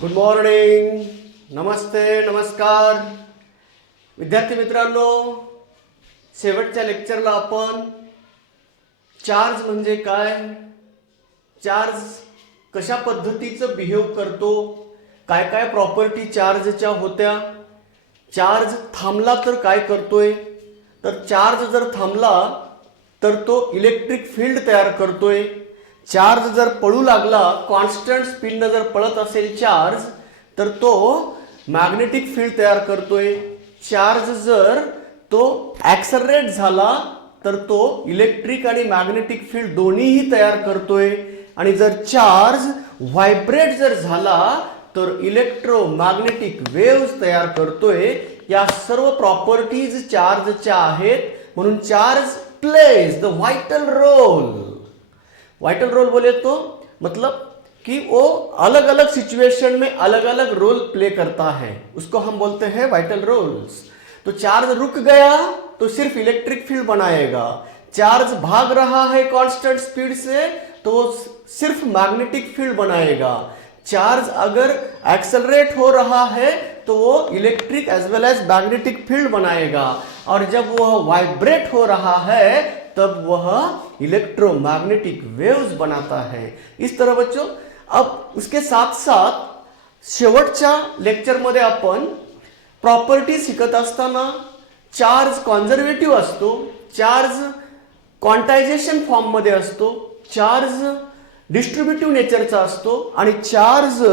Good morning, नमस्ते, नमस्कार विद्यार्थी मित्रांनो. शेवटच्या लेक्चरला आपण चार्ज म्हणजे काय, चार्ज कशा पद्धतीचं बिहेव करतो, काय काय प्रॉपर्टी चार्जच्या होत्या, चार्ज थांबला तर काय करतोय, तर चार्ज जर थांबला तर तो इलेक्ट्रिक फील्ड तयार करतोय. चार्ज जर पळू लागला, कॉन्स्टंट स्पीडनं जर पळत असेल चार्ज, तर तो मॅग्नेटिक फील्ड तयार करतोय. चार्ज जर तो ॲक्सलरेट झाला तर तो इलेक्ट्रिक आणि मॅग्नेटिक फील्ड दोन्हीही तयार करतोय. आणि जर चार्ज व्हायब्रेट जर झाला तर इलेक्ट्रोमॅग्नेटिक वेव्स तयार करतोय. या सर्व प्रॉपर्टीज चार्जच्या आहेत. म्हणून charge plays the vital role. Vital role बोले तो मतलब कि वो अलग अलग सिचुएशन में अलग अलग रोल प्ले करता है, उसको हम बोलते हैं वाइटल रोल्स. तो चार्ज रुक गया तो सिर्फ इलेक्ट्रिक फील्ड बनाएगा. चार्ज भाग रहा है कांस्टेंट स्पीड से तो सिर्फ मैग्नेटिक फील्ड बनाएगा. चार्ज अगर एक्सेलरेट हो रहा है तो वो इलेक्ट्रिक एज वेल एज मैग्नेटिक फील्ड बनाएगा. और जब वह वाइब्रेट हो रहा है तब वह इलेक्ट्रोमैग्नेटिक वेव्स बनाता है. इस तरह बच्चों, अब उसके साथ साथ शेवटच्या लेक्चरमध्ये आपण प्रॉपर्टी शिकत असताना चार्ज कॉन्झर्वेटिव्ह असतो, चार्ज क्वांटायझेशन फॉर्म मध्ये असतो, चार्ज डिस्ट्रीब्युटिव्ह नेचरचा असतो. आणि चार्ज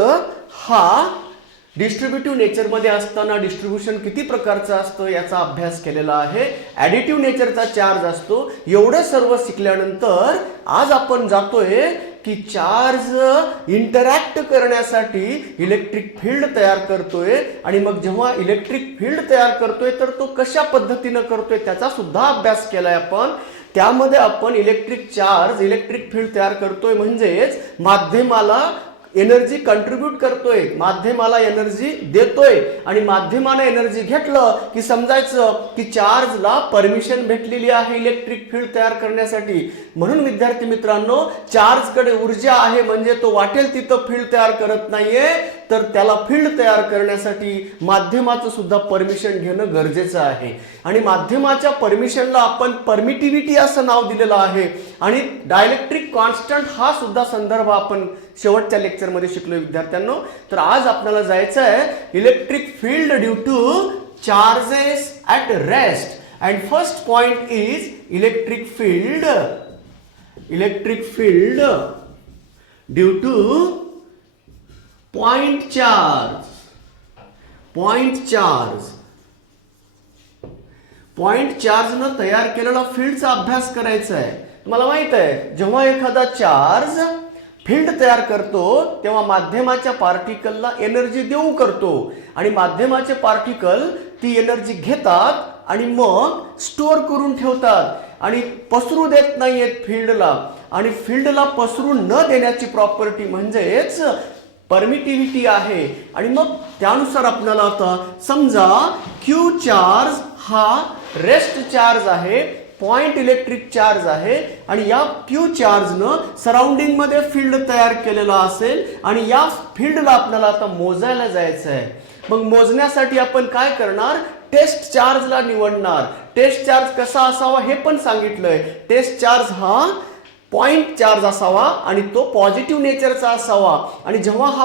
हा डिस्ट्रीब्युटिव्ह नेचरमध्ये असताना डिस्ट्रीब्युशन किती प्रकारचं असतं याचा अभ्यास केलेला आहे. ॲडिटिव्ह नेचरचा चार्ज असतो. एवढं सर्व शिकल्यानंतर आज आपण जातोय की चार्ज इंटरॅक्ट करण्यासाठी इलेक्ट्रिक फील्ड तयार करतोय. आणि मग जेव्हा इलेक्ट्रिक फील्ड तयार करतोय तर तो कशा पद्धतीनं करतोय त्याचा सुद्धा अभ्यास केलाय आपण. त्यामध्ये आपण इलेक्ट्रिक चार्ज इलेक्ट्रिक फील्ड तयार करतोय म्हणजेच माध्यमाला एनर्जी कंट्रीब्यूट करतोय, माध्यमाला एनर्जी देतोय. आणि माध्यमाने एनर्जी घेतलं की समजायचं की चार्जला परमिशन भेटलेली आहे इलेक्ट्रिक फील्ड तयार करण्यासाठी. म्हणून विद्यार्थी मित्रांनो, चार्जकडे ऊर्जा आहे म्हणजे तो वाटेल तिथं फील्ड तयार करत नाहीये, तर त्याला फील्ड तयार करण्यासाठी माध्यमाचं सुद्धा परमिशन घेणं गरजेचं आहे. आणि माध्यमाच्या परमिशनला आपण परमिटिव्हिटी असं नाव दिलेलं आहे. आणि डायलेक्ट्रिक कॉन्स्टंट हा सुद्धा संदर्भ आपण शेवटच्या लेक्चरमध्ये शिकलो विद्यार्थ्यांनो. तर आज आपल्याला जायचं आहे electric field due to charges at rest. And first point is electric field due to point charge. Point चार्जनं तयार केलेला फील्डचा अभ्यास करायचा आहे. तुम्हाला माहित आहे, जेव्हा एखादा चार्ज फील्ड तयार करतो तेव्हा माध्यमाच्या पार्टिकलला एनर्जी देऊ करतो. आणि माध्यमाचे पार्टिकल ती एनर्जी घेतात आणि मग स्टोअर करून ठेवतात आणि पसरू देत नाहीयेत फील्डला. आणि फील्डला पसरू न देण्याची प्रॉपर्टी म्हणजेच परमिटिव्हिटी आहे. आणि मग त्यानुसार आपल्याला आता समजा क्यू चार्ज हा रेस्ट चार्ज आहे, पॉइंट इलेक्ट्रिक चार्ज आहे. आणि या क्यू चार्जनं सराउंडिंग मध्ये फील्ड तयार केलेला असेल आणि या फील्डला आपल्याला आता मोजायला जायचं आहे. मग मोजण्यासाठी आपण काय करणार, टेस्ट चार्जला निवडणार. टेस्ट चार्ज कसा असावा हे पण सांगितलंय. टेस्ट चार्ज हा पॉइंट चार्ज असावा आणि तो पॉझिटिव्ह नेचरचा असावा. आणि जेव्हा हा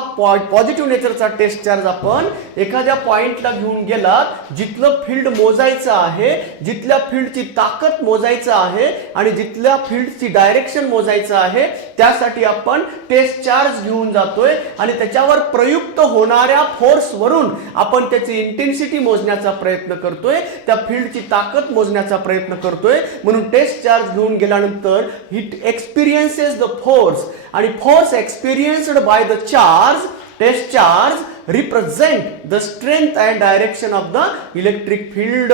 पॉझिटिव्ह नेचरचा टेस्ट चार्ज आपण एखाद्या पॉइंटला घेऊन गेलात, जिथलं फील्ड मोजायचं आहे, जिथल्या फील्डची ताकद मोजायचं आहे आणि जिथल्या फील्डची डायरेक्शन मोजायचं आहे, त्यासाठी आपण टेस्ट चार्ज घेऊन जातोय. आणि त्याच्यावर प्रयुक्त होणाऱ्या फोर्सवरून आपण त्याची इंटेन्सिटी मोजण्याचा प्रयत्न करतोय, त्या फील्डची ताकद मोजण्याचा प्रयत्न करतोय. म्हणून टेस्ट चार्ज घेऊन गेल्यानंतर hit experiences the force and force experienced by the charge, test charge represent the strength and direction of the electric field.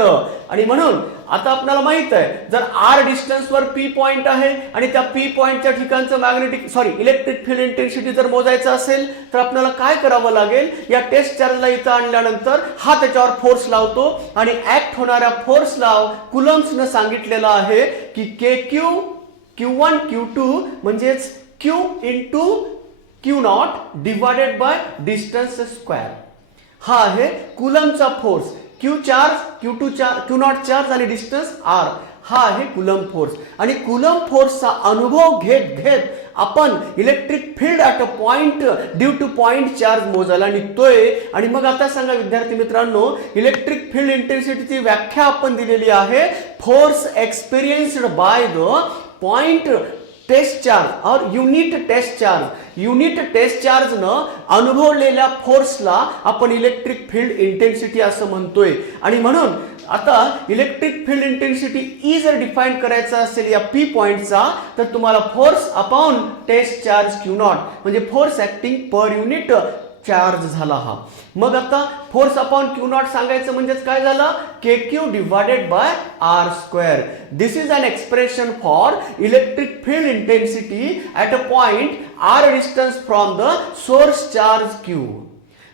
आणि म्हणून आता आपल्याला माहित आहे, जर r डिस्टन्स वर p पॉइंट आहे आणि त्या p पॉइंटच्या ठिकाणचं इलेक्ट्रिक फील्ड इंटेन्सिटी जर मोजायचं असेल तर आपल्याला काय करावं लागेल, या टेस्ट चार्जला इथं आणल्यानंतर हा त्याच्यावर फोर्स लावतो आणि ऍक्ट होणाऱ्या फोर्सला कुलम्सनं सांगितलेलं आहे की kq Q1 Q2 म्हणजेच Q into Q not divided by distance square. हा आहे कुलमचा force. Q charge, Q not charge आणि डिस्टन्स आर, हा आहे कुलम फोर्स. आणि कुलम फोर्सचा अनुभव घेत घेत आपण electric field at a point due to point charge मोजायला निघतोय. आणि मग आता सांगा विद्यार्थी मित्रांनो, इलेक्ट्रिक फील्ड इंटेन्सिटीची व्याख्या आपण दिलेली आहे, force experienced by the point test charge or unit test charge. Unit test charge न अनुभवलेल्या फोर्सला आपण इलेक्ट्रिक फील्ड इंटेन्सिटी असं म्हणतोय. आणि म्हणून आता इलेक्ट्रिक फील्ड इंटेन्सिटी ई जर डिफाईन करायचा असेल या पी पॉइंटचा, तर तुम्हाला force upon test charge Q naught म्हणजे force acting per unit charge झाला हा. मग आता फोर्स अपॉन क्यू नॉट सांगायचं म्हणजेच काय झालं, K Q divided by R square. This is an expression for electric field intensity at a point R distance from the source charge Q.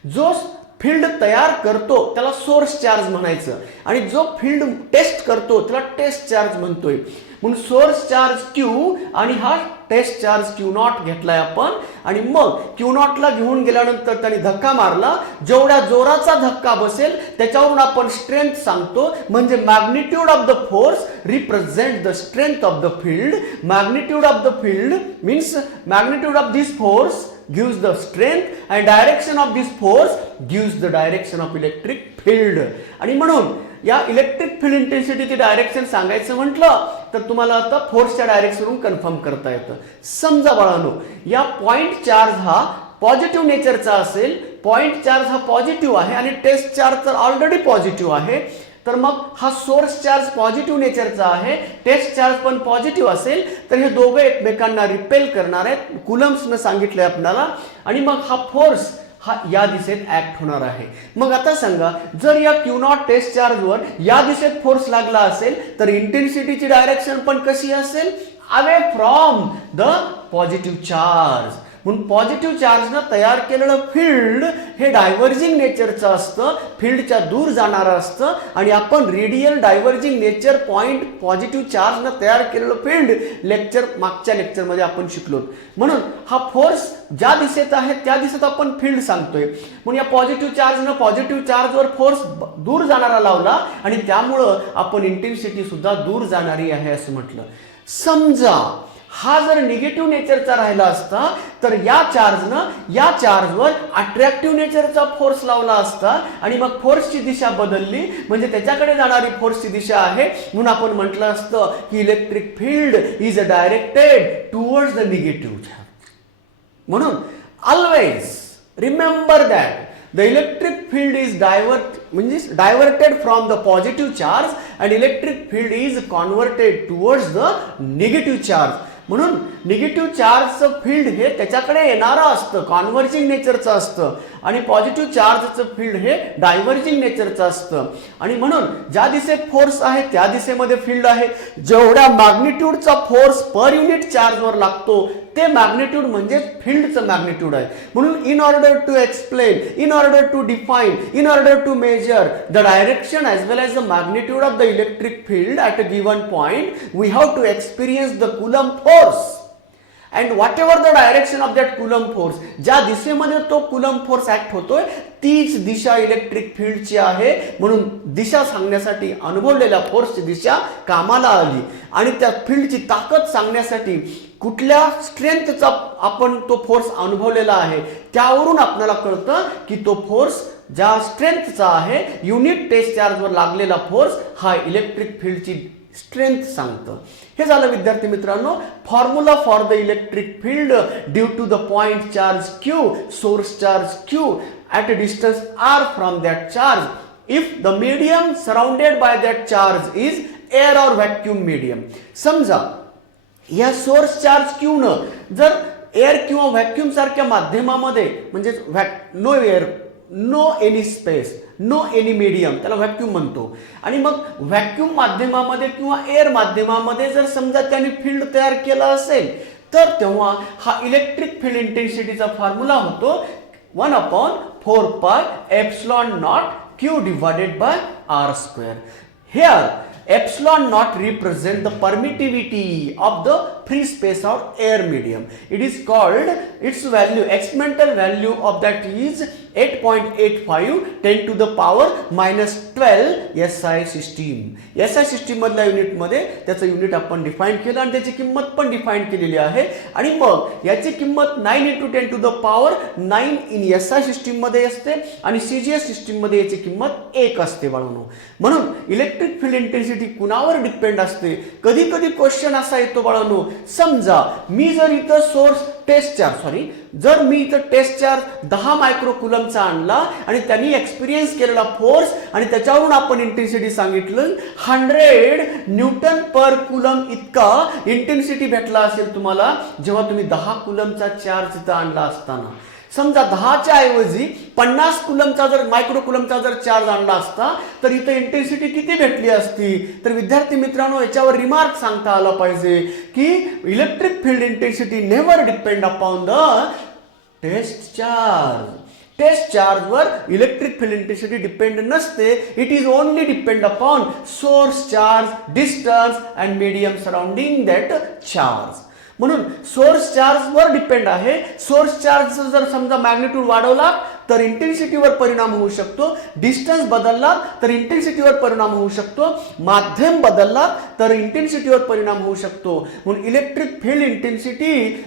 जो field तयार करतो त्याला सोर्स चार्ज म्हणायचं आणि जो फील्ड टेस्ट करतो त्याला टेस्ट चार्ज म्हणतोय. म्हणून सोर्स चार्ज क्यू आणि हा टेस्ट चार्ज क्यू नॉट घेतलाय आपण. आणि मग क्यू नॉटला घेऊन गेल्यानंतर त्यांनी धक्का मारला, जेवढ्या जोराचा धक्का बसेल त्याच्यावरून आपण स्ट्रेंथ सांगतो. म्हणजे magnitude of the force represent the strength of the field. Magnitude of the field means magnitude of this force gives the strength and direction of this force gives the direction of electric field. आणि म्हणून या electric field इंटेन्सिटीचे direction सांगायचं म्हटलं तर तुम्हाला आता फोर्सच्या डायरेक्शनवरून confirm करता येतं. समजा बाळांनो, या पॉइंट चार्ज हा पॉझिटिव्ह नेचरचा असेल, पॉइंट चार्ज हा पॉझिटिव्ह आहे आणि टेस्ट चार्ज तर ऑलरेडी पॉझिटिव्ह आहे, तर मग हा सोर्स चार्ज पॉझिटिव्ह नेचरचा आहे, टेस्ट चार्ज पण पॉझिटिव्ह असेल, तर हे दोघं एकमेकांना रिपेल करणार आहेत, कुलम्सनं सांगितलंय आपल्याला. आणि मग हा फोर्स हा या दिशेत ऍक्ट होणार आहे. मग आता सांगा, जर या क्यू नॉट टेस्ट चार्जवर या दिशेत फोर्स लागला असेल तर इंटेन्सिटीची डायरेक्शन पण कशी असेल, away from the positive charge. म्हणून पॉझिटिव्ह चार्जनं तयार केलेलं फील्ड हे डायव्हर्जिंग नेचरचं असतं, फील्डच्या दूर जाणारं असतं. आणि आपण radial diverging nature point positive चार्जनं तयार केलेलं फील्ड मागच्या लेक्चरमध्ये आपण शिकलो. म्हणून हा फोर्स ज्या दिशेत आहे त्या दिशेत आपण फील्ड सांगतोय. म्हणून या पॉझिटिव्ह चार्जनं पॉझिटिव्ह चार्जवर फोर्स दूर जाणारा लावला आणि त्यामुळं आपण इंटेन्सिटी सुद्धा दूर जाणारी आहे असं म्हटलं. समजा हा जर निगेटिव्ह नेचरचा राहिला असता तर या चार्जवर अट्रॅक्टिव्ह नेचरचा फोर्स लावला असता आणि मग फोर्सची दिशा बदलली, म्हणजे त्याच्याकडे जाणारी फोर्सची दिशा आहे. म्हणून आपण म्हटलं असतं की electric field is directed towards the negative charge. म्हणून always remember that the electric field is diverted from the positive charge and electric field is converted towards the negative charge. म्हणून निगेटिव्ह चार्जचं फील्ड हे त्याच्याकडे येणारं असतं, converging नेचरचं असतं, आणि positive चार्जचं field हे diverging नेचरचं असतं. आणि म्हणून ज्या दिशेत फोर्स आहे त्या दिशेमध्ये फील्ड आहे. जेवढ्या मॅग्निट्यूडचा फोर्स पर युनिट चार्जवर लागतो ते मॅग्निट्यूड म्हणजे फील्डचं मॅग्निट्यूड आहे. म्हणून in order to explain, in order to define, in order to measure the direction as well as the magnitude of the electric field at a given point, we have to experience the Coulomb force. And whatever the direction of that Coulomb force, ज्या दिशेमध्ये तो Coulomb force act होतोय तीच दिशा electric फील्डची आहे. म्हणून दिशा सांगण्यासाठी अनुभवलेल्या फोर्सची दिशा कामाला आली आणि त्या फील्डची ताकद सांगण्यासाठी कुठल्या स्ट्रेंथचा आपण तो फोर्स अनुभवलेला आहे त्यावरून आपल्याला कळतं की तो फोर्स ज्या स्ट्रेंथचा आहे, युनिट टेस्ट चार्जवर लागलेला फोर्स हा इलेक्ट्रिक फील्डची स्ट्रेंथ सांगतं. हे झालं विद्यार्थी मित्रांनो formula for the electric field due to the point charge Q, source charge Q at a distance r from that charge if the medium surrounded by that charge is air or vacuum medium. समजा या source charge Q न जर air किंवा vacuum सारख्या माध्यमामध्ये म्हणजे no air, no any space, no any medium, त्याला vacuum म्हणतो. आणि मग व्हॅक्यूम माध्यमामध्ये किंवा एअर माध्यमामध्ये जर समजा त्यांनी फील्ड तयार केलं असेल तर तेव्हा हा इलेक्ट्रिक फील्ड इंटेन्सिटीचा फॉर्म्युला होतो 1/4 pi epsilon naught q divided by r square. Here epsilon naught represent the permittivity of the free space or air medium. It is called, its value, experimental value of that is 8.85 10 to the power minus 12 SI system. SI system मधल्या unit मध्ये त्याचं unit आपण define केलं आणि त्याची किंमत पण define केलेली आहे. आणि मग याची किंमत 9 into 10 to the power 9 in SI system मध्ये असते आणि CGS सिस्टीम मध्ये याची किंमत 1 असते बाळांनो. म्हणून इलेक्ट्रिक फील्ड इंटेन्सिटी कुणावर डिपेंड असते. कधी कधी क्वेश्चन असा येतो बाळांनो, समजा मी जर इथं सोर्स टेस्ट चार्ज जर मी इथं टेस्ट चार्ज 10 मायक्रो कुलमचा आणला आणि त्यांनी एक्सपिरियन्स केलेला फोर्स आणि त्याच्यावरून आपण इंटेन्सिटी सांगितलं 100 न्यूटन पर कुलम इतका इंटेन्सिटी भेटला असेल तुम्हाला जेव्हा तुम्ही 10 कुलमचा चार्ज इथं आणला असताना. समजा 10च्या ऐवजी 50 कुलमचा जर मायक्रो कुलमचा जर चार्ज आणला असता तर इथं इंटेन्सिटी किती भेटली असती. तर विद्यार्थी मित्रांनो याच्यावर रिमार्क सांगता आला पाहिजे की electric field intensity never depend upon the test charge. Test charge वर इलेक्ट्रिक फील्ड इंटेन्सिटी डिपेंड नसते. It is only depend upon source charge, distance and medium surrounding that charge. म्हणून सोर्स चार्ज वर depend आहे. Source charge जर समजा magnitude वाढवला तर इंटेन्सिटीवर परिणाम होऊ शकतो. डिस्टन्स बदलला तर इंटेन्सिटीवर परिणाम होऊ शकतो. माध्यम बदलला तर इंटेन्सिटीवर परिणाम होऊ शकतो. म्हणून electric field intensity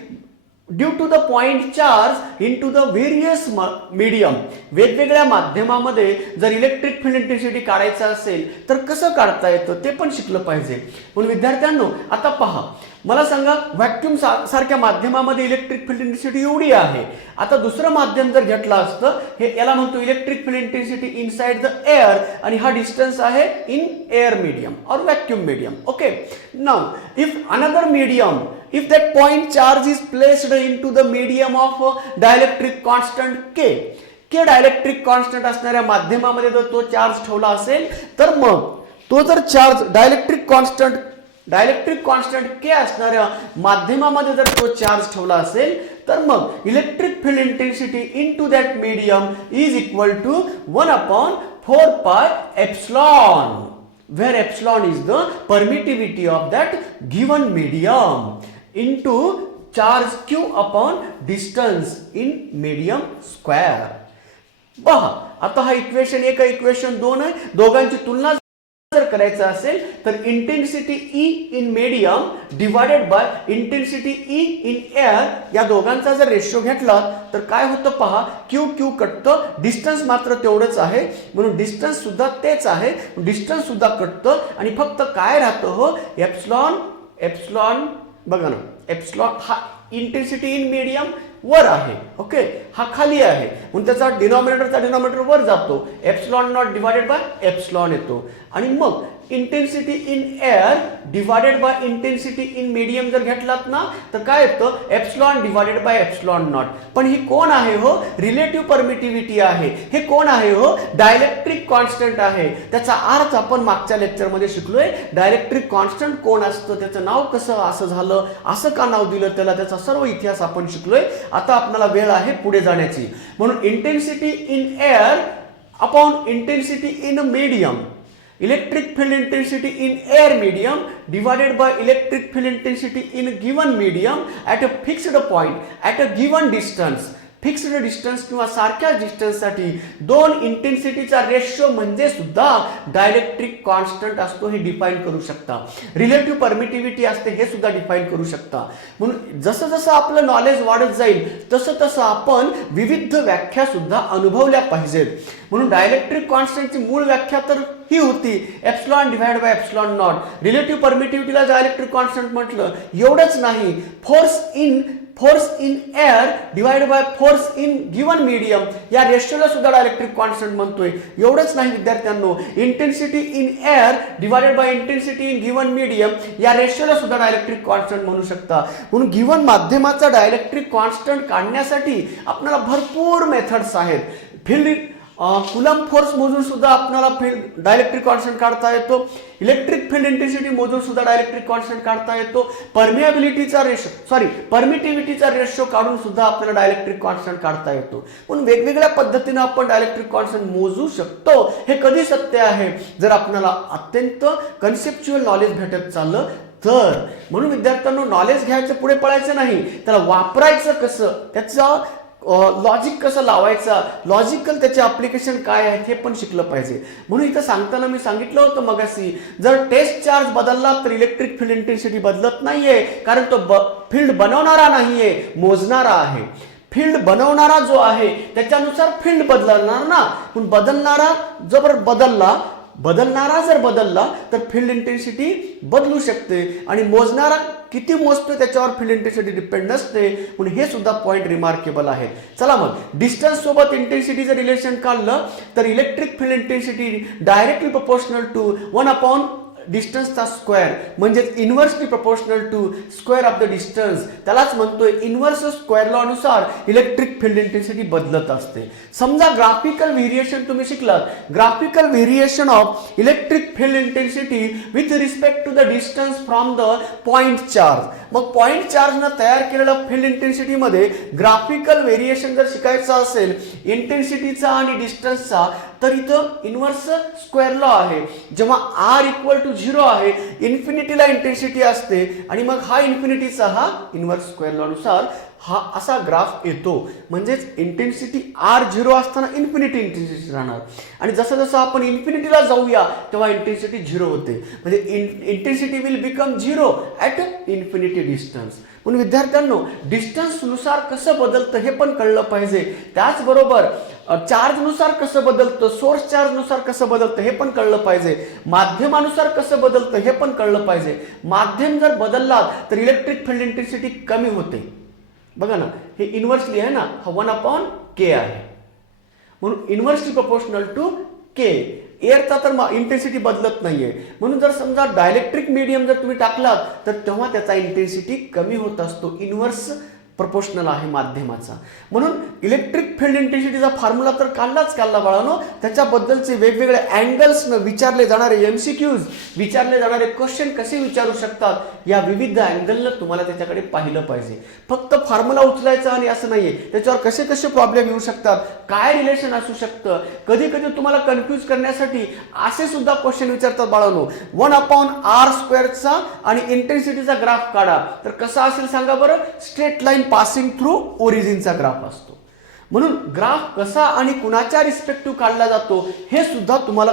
due to the point charge into the various medium, वेगवेगळ्या माध्यमामध्ये जर इलेक्ट्रिक फील्ड इंटेन्सिटी काढायचं असेल तर कसं काढता येतं ते पण शिकलं पाहिजे. म्हणून विद्यार्थ्यांनो आता पहा, मला सांगा व्हॅक्यूम सारख्या माध्यमामध्ये इलेक्ट्रिक फील्ड इंटेन्सिटी एवढी आहे. आता दुसरं माध्यम जर घेतलं असतं, हे याला म्हणतो electric field intensity inside the air आणि हा डिस्टन्स आहे इन एअर मीडियम और vacuum medium. Okay, now if another medium, if that point charge is placed into the medium of dielectric constant K dielectric constant असणाऱ्या माध्यमामध्ये जर तो charge ठेवला असेल तर मग तो जर चार्ज डायलेक्ट्रिक कॉन्स्टंट K असणाऱ्या माध्यमामध्ये जर तो चार्ज ठेवला असेल तर मग electric field intensity into that medium is equal to 1/4 pi epsilon, where epsilon is the permittivity of that given medium into charge q upon distance in medium square. पहा आता हा इक्वेशन 1 आहे, इक्वेशन 2 आहे. दोघांची तुलना जर करायचं असेल तर intensity E in medium divided by intensity E in air या दोघांचा जर रेशो घेतला तर काय होतं पहा, क्यू कटतं, डिस्टन्स मात्र तेवढंच आहे म्हणून डिस्टन्स सुद्धा तेच आहे, डिस्टन्स सुद्धा कटतं आणि फक्त काय राहतं हो, एप्सिलॉन बघा ना, एप्सिलॉन हा इंटेन्सिटी इन मीडियम वर आहे. ओके, हा खाली आहे म्हणून त्याचा डिनॉमिनेटर वर जातो, epsilon not divided by epsilon येतो. आणि मग intensity in air divided by intensity in medium जर घेतलात ना तर काय येतं, epsilon divided by epsilon not. पण ही कोण आहे हो, रिलेटिव्ह परमिटिव्हिटी आहे. हे कोण आहे हो, डायलेक्ट्रिक कॉन्स्टंट आहे. त्याचा अर्थ आपण मागच्या लेक्चरमध्ये शिकलोय. डायलेक्ट्रिक कॉन्स्टंट कोण असतं, त्याचं नाव कसं असं झालं, असं का नाव दिलं त्याला, त्याचा सर्व इतिहास आपण शिकलोय. आता आपल्याला वेळ आहे पुढे जाण्याची. म्हणून intensity in air upon intensity in medium, electric field intensity in air medium divided by electric field intensity in a given medium at a fixed point at a given distance. Fixed distance किंवा सारख्याच distance साठी दोन इंटेन्सिटीचा ratio म्हणजे सुद्धा dielectric constant असतो, हे define करू शकता. रिलेटिव्ह परमिटिव्हिटी असते हे सुद्धा डिफाइन करू शकता. म्हणून जसं जसं आपलं नॉलेज वाढत जाईल तसं तसं आपण विविध व्याख्या सुद्धा अनुभवल्या पाहिजेत. म्हणून डायलेक्ट्रिक कॉन्स्टंटची मूळ व्याख्या तर ही होती, epsilon divide by epsilon naught. Relative परमिटिव्हिटीला डायलेक्ट्रिक कॉन्स्टंट म्हटलं. एवढंच नाही, force in air divide by force in given medium या रेशोला सुद्धा डायलेक्ट्रिक कॉन्स्टंट म्हणतोय. एवढंच नाही विद्यार्थ्यांनो, intensity in air divided by intensity in given medium या रेशोला सुद्धा डायलेक्ट्रिक कॉन्स्टंट म्हणू शकता. म्हणून गिवन माध्यमाचा डायलेक्ट्रिक कॉन्स्टंट काढण्यासाठी आपल्याला भरपूर मेथड्स आहेत. फील्ड कुलम फोर्स मोजून सुद्धा आपल्याला डायलेक्ट्रिक कॉन्स्टंट काढता येतो. इलेक्ट्रिक फील्ड इंटेन्सिटी मोजून सुद्धा डायलेक्ट्रिक कॉन्स्टंट काढता येतो. परमिटिव्हिटीचा रेशो काढून सुद्धा आपल्याला डायलेक्ट्रिक कॉन्स्टंट काढता येतो. म्हणून वेगवेगळ्या पद्धतीने आपण डायलेक्ट्रिक कॉन्स्टंट मोजू शकतो. हे कधी सत्य आहे, जर आपल्याला अत्यंत कन्सेप्च्युअल नॉलेज भेटत चाललं तर म्हणून विद्यार्थ्यांना नॉलेज घ्यायचं, पुढे पळायचं नाही, त्याला वापरायचं कसं, त्याचं लॉजिक कसं लावायचं, लॉजिकल त्याचे ॲप्लिकेशन काय आहेत हे पण शिकलं पाहिजे. म्हणून इथं सांगताना मी सांगितलं होतं मगाशी, जर टेस्ट चार्ज बदलला तर इलेक्ट्रिक फील्ड इंटेन्सिटी बदलत नाहीये, कारण तो फील्ड बनवणारा नाहीये, मोजणारा आहे. फील्ड बनवणारा जो आहे त्याच्यानुसार फील्ड बदलणार ना, पण बदलणारा जर बदलला तर फील्ड इंटेन्सिटी बदलू शकते, आणि मोजणारा किती मोजतो त्याच्यावर फील्ड इंटेन्सिटी डिपेंड नसते. म्हणून हे सुद्धा पॉइंट रिमार्केबल आहे. चला मग डिस्टन्स सोबत इंटेन्सिटीचं रिलेशन काढलं तर electric field intensity directly proportional to 1 डिस्टन्सचा स्क्वेअर, म्हणजे inversely proportional to square of the distance. त्यालाच म्हणतोय इन्व्हर्स स्क्वेअर लॉ नुसार इलेक्ट्रिक फील्ड इंटेन्सिटी बदलत असते. समजा ग्राफिकल व्हेरिएशन तुम्ही शिकलात, graphical variation of electric field intensity with respect to the distance from the point charge. मग पॉइंट चार्जनं तयार केलेलं फील्ड इंटेन्सिटीमध्ये ग्राफिकल व्हेरिएशन जर शिकायचं असेल इंटेन्सिटीचा आणि डिस्टन्सचा, तर इथं इन्व्हर्स स्क्वेअर लॉ आहे. जेव्हा आर इक्वल टू 0 आहे, इन्फिनिटीला इंटेन्सिटी असते, आणि मग हा इन्फिनिटीचा हा इन्व्हर्स स्क्वेअर लॉ नुसार हा असा ग्राफ येतो. म्हणजेच इंटेन्सिटी आर 0 असताना इन्फिनिटी इंटेन्सिटी राहणार, आणि जसं जसं आपण इन्फिनिटीला जाऊया तेव्हा इंटेन्सिटी 0 होते. म्हणजे intensity will become 0 at infinity distance. म्हणून विद्यार्थ्यांनो डिस्टन्सनुसार कसं बदलतं हे पण कळलं पाहिजे. त्याचबरोबर चार्जनुसार कसं बदलतं, सोर्स चार्जनुसार कसं बदलतं हे पण कळलं पाहिजे. माध्यमानुसार कसं बदलतं हे पण कळलं पाहिजे. माध्यम जर बदलला तर इलेक्ट्रिक फील्ड इंटेन्सिटी कमी होते. बघा ना, हे इन्व्हर्सली आहे ना, हा 1/k आहे, म्हणून इन्व्हर्सली प्रोपोर्शनल टू के. एअरचा तर इंटेन्सिटी बदलत नाहीये, म्हणून जर समजा डायलेक्ट्रिक मीडियम जर तुम्ही टाकलात तर तेव्हा त्याचा इंटेन्सिटी कमी होत असतो. इन्व्हर्स प्रोपोर्शनल आहे माध्यमाचा. म्हणून इलेक्ट्रिक फील्ड इंटेन्सिटीचा फॉर्म्युला तर काढला बाळांनो, त्याच्याबद्दलचे वेगवेगळे अँगल्सनं विचारले जाणारे MCQs, विचारले जाणारे क्वेश्चन कसे विचारू शकतात या विविध अँगलनं तुम्हाला त्याच्याकडे पाहिलं पाहिजे. फक्त फॉर्म्युला उचलायचा आणि असं नाहीये, त्याच्यावर कसे कसे प्रॉब्लेम येऊ शकतात, काय रिलेशन असू शकतं, कधी कधी तुम्हाला कन्फ्यूज करण्यासाठी असे सुद्धा क्वेश्चन विचारतात बाळांनो. 1/r² आणि इंटेन्सिटीचा ग्राफ काढा, तर कसा असेल सांगा बरं. स्ट्रेट लाईन पासिंग थ्रू ओरिजिनचा ग्राफ असतो. म्हणून ग्राफ कसा आणि कुणाच्या रिस्पेक्टिव्ह काढला जातो हे सुद्धा तुम्हाला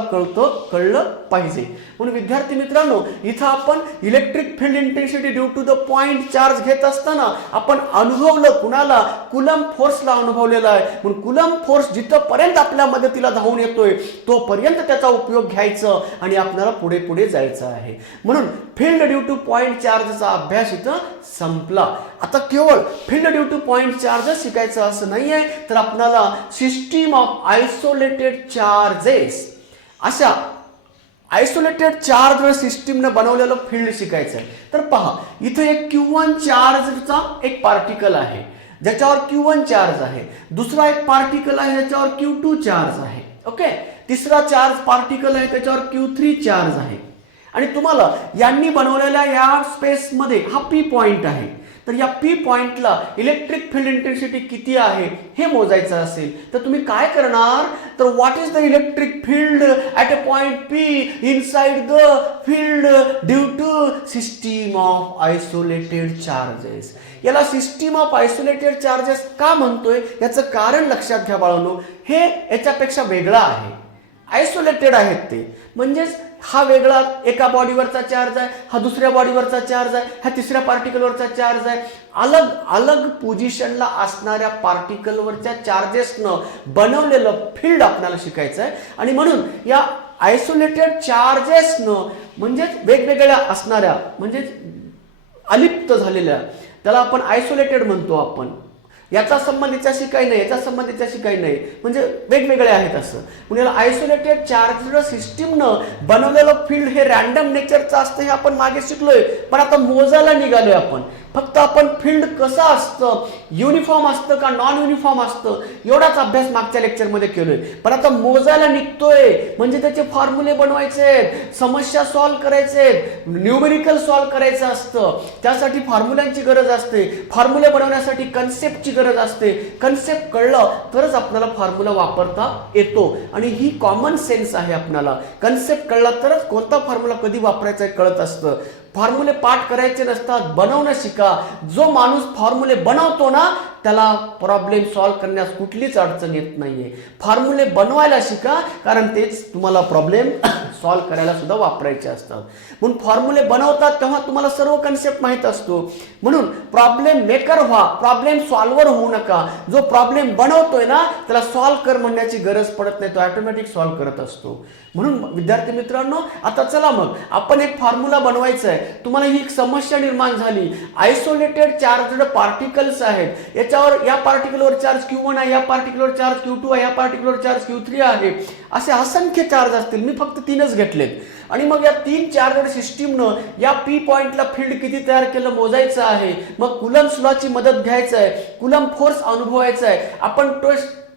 कळलं पाहिजे. म्हणून विद्यार्थी मित्रांनो इथं आपण electric field intensity due to the point charge घेत असताना आपण अनुभवलं कुणाला, कुलम फोर्सला अनुभवलेला आहे. म्हणून कुलम फोर्स जिथपर्यंत आपल्या मदतीला धावून येतोय तोपर्यंत त्याचा उपयोग घ्यायचा आणि आपल्याला पुढे पुढे जायचं आहे. म्हणून फील्ड ड्यू टू पॉइंट चार्जचा अभ्यास इथं संपला. आता केवळ field due to point charge शिकायचं असं नाहीये, तर आपल्याला सिस्टीम ऑफ आयसोलेटेड चार्जेस, अशा आयसोलेटेड चार्ज सिस्टीमने बनवलेलं फील्ड शिकायचं आहे. तर पहा इथं एक Q1 चार्जचा एक पार्टिकल आहे ज्याच्यावर Q1 चार्ज आहे, दुसरा एक पार्टिकल आहे ज्याच्यावर Q2 चार्ज आहे. ओके, तिसरा चार्ज पार्टिकल आहे त्याच्यावर Q3 चार्ज आहे. आणि तुम्हाला यांनी बनवलेल्या या स्पेसमध्ये हा P पॉइंट आहे, तर या P पॉइंटला इलेक्ट्रिक फील्ड इंटेन्सिटी किती आहे हे मोजायचं असेल तर तुम्ही काय करणार, तर what is the electric field at a point P inside the field due to system of isolated charges. याला सिस्टीम ऑफ आयसोलेटेड चार्जेस का म्हणतोय याचं कारण लक्षात घ्या बाळांनो. हे याच्यापेक्षा वेगळा आहे, आयसोलेटेड आहेत ते, म्हणजेच हा वेगळा एका बॉडीवरचा चार्ज आहे, हा दुसऱ्या बॉडीवरचा चार्ज आहे, हा तिसऱ्या पार्टिकलवरचा चार्ज आहे. अलग अलग पोझिशनला असणाऱ्या पार्टिकलवरच्या चार्जेसनं बनवलेलं फील्ड आपल्याला शिकायचं आहे. आणि म्हणून या आयसोलेटेड चार्जेसनं म्हणजेच वेगवेगळ्या असणाऱ्या म्हणजेच अलिप्त झालेल्या त्याला आपण आयसोलेटेड म्हणतो. आपण याचा संबंध याच्याशी काही नाही, याचा संबंध याच्याशी काही नाही, म्हणजे वेगवेगळे आहेत असं. म्हणजे याला आयसोलेटेड चार्ज सिस्टीमनं बनवलेलं फील्ड हे रॅन्डम नेचरचं असतं हे आपण मागे शिकलोय. पण आता मोजायला निघालोय आपण. फक्त आपण फील्ड कसं असतं, युनिफॉर्म असतं का नॉन युनिफॉर्म असतं एवढाच अभ्यास मागच्या लेक्चरमध्ये केलोय. पण आता मोजायला निघतोय, म्हणजे त्याचे फॉर्म्युले बनवायचे, समस्या सॉल्व्ह करायचे, न्यूमेरिकल सॉल्व्ह करायचं असतं. त्यासाठी फॉर्म्युल्यांची गरज असते, फॉर्म्युले बनवण्यासाठी कन्सेप्टची गरज असते. कन्सेप्ट कळलं तरच आपल्याला फॉर्म्युला वापरता येतो आणि ही कॉमन सेन्स आहे आपल्याला. कन्सेप्ट कळला तरच कोणता फॉर्म्युला कधी वापरायचा कळत असतं. फॉर्म्युले पाठ करायचे नसतात, बनवणं शिका. जो माणूस फॉर्म्युले बनवतो ना त्याला प्रॉब्लेम सॉल्व्ह करण्यास कुठलीच अडचण येत नाहीये. फॉर्म्युले बनवायला शिका, कारण तेच तुम्हाला प्रॉब्लेम सॉल्व्ह करायला सुद्धा वापरायचे असतात. म्हणून फॉर्म्युले बनवतात तेव्हा तुम्हाला सर्व कन्सेप्ट माहीत असतो. म्हणून प्रॉब्लेम मेकर व्हा, प्रॉब्लेम सॉल्व्हर होऊ नका. जो प्रॉब्लेम बनवतोय ना त्याला सॉल्व्ह कर म्हणण्याची गरज पडत नाही, तो ऑटोमॅटिक सॉल्व्ह करत असतो. म्हणून विद्यार्थी मित्रांनो, आता चला मग आपण एक फॉर्म्युला बनवायचा आहे. तुम्हाला ही एक समस्या निर्माण झाली. आयसोलेटेड चार्जड पार्टिकल्स आहेत, याच्यावर या पार्टिकलवर चार्ज Q1 आहे, या पार्टिकलवर चार्ज Q2 आहे, या पार्टिकलवर चार्ज Q3 आहे. असे असंख्य चार्ज असतील, मी फक्त 3च घेतलेत. आणि मग या 3 चार्जड सिस्टीमनं या P पॉइंटला फील्ड किती तयार केलं मोजायचं आहे. मग कुलम्ब्स लॉची मदत घ्यायचं आहे, कुलम्ब फोर्स अनुभवायचा आहे. आपण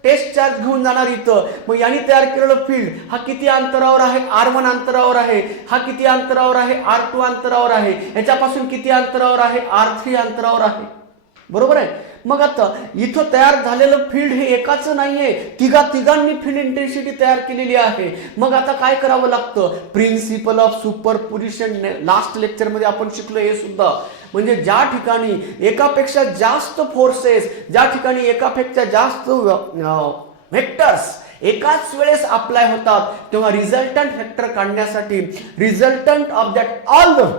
टेस्ट चार्ज घेऊन जाणार इथं. मग यांनी तयार केलेलं फील्ड हा किती अंतरावर आहे, R1 अंतरावर आहे, हा किती अंतरावर आहे, R2 अंतरावर आहे, याच्यापासून किती अंतरावर आहे, R3 अंतरावर आहे. बरोबर आहे. मग आता इथं तयार झालेलं फील्ड हे एकाच नाहीये, तिघांनी फील्ड इंटेन्सिटी तयार केलेली आहे. मग आता काय करावं लागतं, प्रिन्सिपल ऑफ सुपरपोजिशन. लास्ट लेक्चरमध्ये आपण शिकलो हे सुद्धा. म्हणजे ज्या ठिकाणी एकापेक्षा जास्त फोर्सेस, ज्या ठिकाणी एकापेक्षा जास्त व्हेक्टर्स एकाच वेळेस अप्लाय होतात, तेव्हा रिझल्टंट व्हेक्टर काढण्यासाठी, resultant of that all the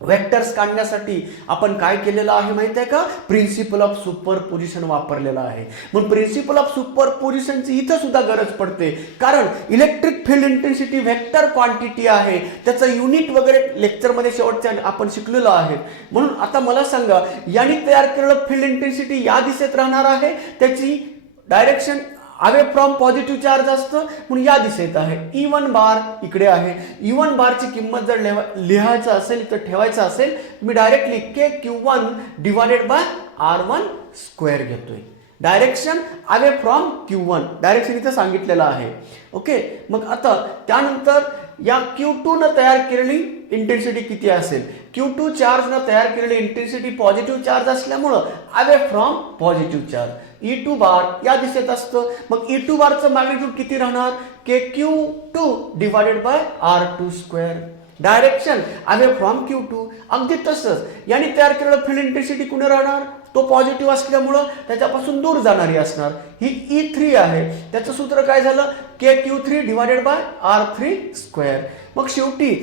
vectors काढण्यासाठी आपण काय केलेलं आहे माहिती आहे का, प्रिन्सिपल ऑफ सुपरपोजिशन वापरलेला आहे. मग प्रिन्सिपल ऑफ सुपरपोजिशनची इथं सुद्धा गरज पडते, कारण electric field intensity vector quantity आहे, त्याचं युनिट वगैरे लेक्चरमध्ये शेवटच्या आपण शिकलेलो आहे. म्हणून आता मला सांगा, यांनी तयार केलेलं फील्ड इंटेन्सिटी या दिशेत राहणार आहे, त्याची direction away from positive charge असतं, म्हणून या दिशेत आहे. E1 बार इकडे आहे. E1 बारची किंमत जर लिहायचं असेल तर ठेवायचं असेल, मी directly KQ1 divided by R1 square घेतोय. Direction away from Q1, direction इथं सांगितलेलं आहे. ओके. मग आता त्यानंतर या Q2 न तयार केलेली इंटेन्सिटी किती असेल, Q2 चार्ज न तयार केलेली इंटेन्सिटी पॉझिटिव्ह चार्ज असल्यामुळं away from positive charge E2 बार या दिशेत असतं. मग E2 बारचं मॅग्निट्यूड किती राहणार, KQ2 divided by R2 square. Direction away from Q2. अगदी तसंच यांनी तयार केलेलं फील्ड इंटेन्सिटी कुठे राहणार, तो पॉझिटिव्ह असल्यामुळं त्याच्यापासून दूर जाणारी असणार. ही E3 आहे, त्याचं सूत्र काय झालं, KQ3 divided by R3 square. मग शेवटी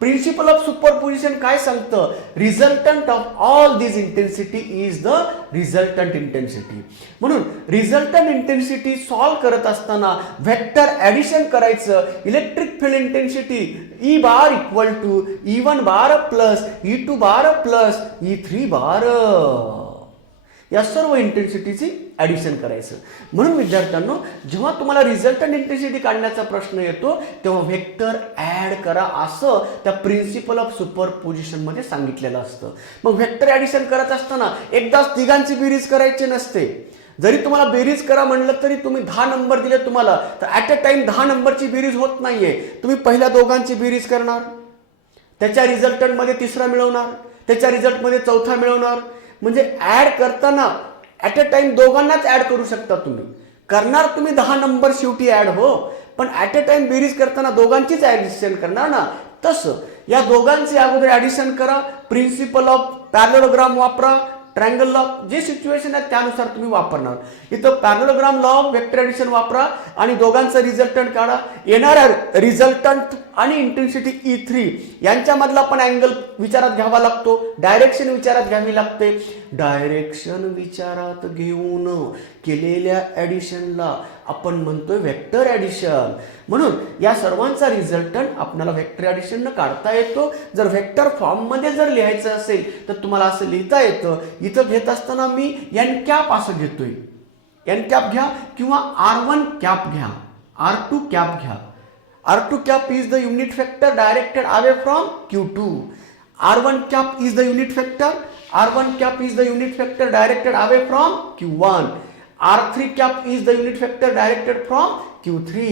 प्रिन्सिपल ऑफ सुपरपोजिशन काय सांगतं, resultant of all this intensity is the resultant intensity. म्हणून रिझल्टंट इंटेन्सिटी सॉल्व्ह करत असताना व्हेक्टर ऍडिशन करायचं. Electric field intensity E bar equal to E1 bar plus E2 bar plus E3 bar, या सर्व इंटेन्सिटीची addition करायचं. म्हणून विद्यार्थ्यांनो, जेव्हा तुम्हाला रिझल्टंट इंटेन्सिटी काढण्याचा प्रश्न येतो तेव्हा व्हेक्टर ऍड करा, असं त्या प्रिन्सिपल ऑफ सुपरपोजिशन मध्ये सांगितलेलं असतं. मग व्हेक्टर ऍडिशन करत असताना एकदाच तिघांची बेरीज करायची नसते. जरी तुम्हाला बेरीज करा म्हणलं तरी तुम्ही 10 नंबर दिले तुम्हाला, तर ऍट अ टाइम 10 नंबरची बेरीज होत नाहीये. तुम्ही पहिल्या दोघांची बेरीज करणार, त्याच्या रिझल्टंट मध्ये तिसरा मिळवणार, त्याच्या रिझल्ट मध्ये चौथा मिळवणार. म्हणजे ऍड करताना ऍट अ टाइम दोघांनाच ऍड करू शकता तुम्ही. करणार तुम्ही 10 नंबर शेवटी ऍड, हो, पण ऍट अ टाइम बेरीज करताना दोघांचीच ऍडिशन करणार ना. तसं या दोघांचे अगोदर ऍडिशन करा, प्रिन्सिपल ऑफ पॅरलेलोग्राम वापरा, ट्रायंगल लॉ जे सिच्युएशन आहे त्यानुसार तुम्ही वापरणार. इथं parallelogram law of vector addition वापरा आणि दोघांचं रिझल्टंट काढा. येणाऱ्या रिझल्टंट आणि इंटेन्सिटी E3 यांच्यामधला पण अँगल विचारात घ्यावा लागतो, डायरेक्शन विचारात घ्यावी लागते. डायरेक्शन विचारात घेऊन केलेल्या ऍडिशनला आपण म्हणतोय व्हेक्टर ऍडिशन. म्हणून या सर्वांचा रिझल्टंट आपल्याला व्हेक्टर ऍडिशन न काढता येतो. जर व्हेक्टर फॉर्म मध्ये जर लिहायचं असेल तर तुम्हाला असं लिहिता येतं. इथं घेत असताना मी एन कॅप असं घेतोय, एन कॅप घ्या किंवा R1 कॅप घ्या, R2 कॅप घ्या. R2 cap is the unit vector directed away from Q2. R1 cap is the unit vector. R1 cap is the unit vector directed away from Q1. R3 cap is the unit vector directed from Q3.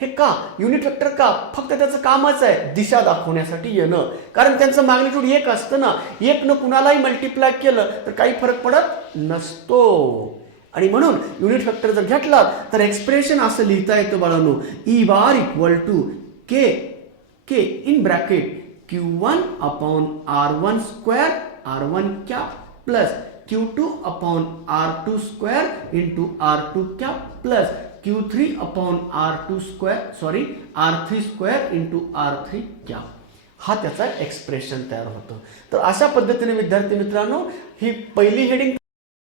हे का unit vector का, फक्त त्याचं कामच आहे दिशा दाखवण्यासाठी येणं. कारण त्यांचं मॅग्निट्यूड एक असतं ना, एक न कुणालाही मल्टिप्लाय केलं तर काही फरक पडत नसतो. आणि म्हणून युनिट वेक्टर जर घेतला तर एक्सप्रेशन असं लिहिता येतं बाळांनो, E bar equal to K in bracket Q1 upon R1 square R1 cap plus Q2 upon R2 square into R2 cap plus Q3 upon R2 square R3 square into R3 cap. हा त्याचा expression तयार होतो. तर अशा पद्धतीने विद्यार्थी मित्रांनो ही पहिली हेडिंग